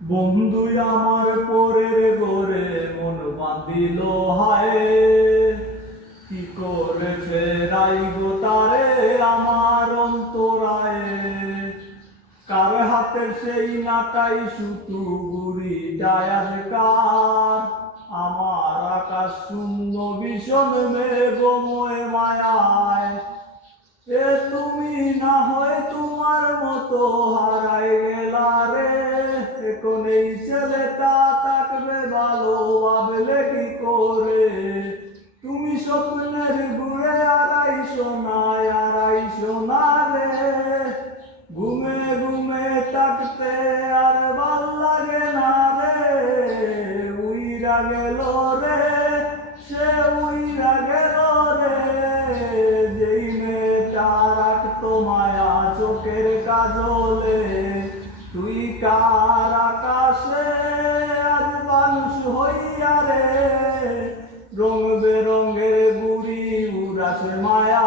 বন্ধু আমার পরের গোরে মন বাঁধিল হায়, কি করে ফেরাইব তারে আমার অন্তরায়। কার হাতের সেই নাটাই সুতু গুড়ি ডায়ার কার, আমার আকাশ শূন্য ভীষণ মেঘময় মায়ায়। এ তুমি না হয় তোমার মতো হারাই গেলা রে, এখন এই ছেলেটা থাকবে ভালো ভাবলে কি করে। তুমি স্বপ্নের ঘুরে আড়াইশো না রে, ঘুমে ঘুমে থাকতে আর ভাল লাগে না রে। উইরা গেল রে, সে উইরা গেল রে, যেই মেয়েটা রাখতো মায়া চোখের কাজলে। তুই কার আকাশে আজ মানুষ হইয়া রে, রং বেরঙের বুড়ি উড়াছে মায়া।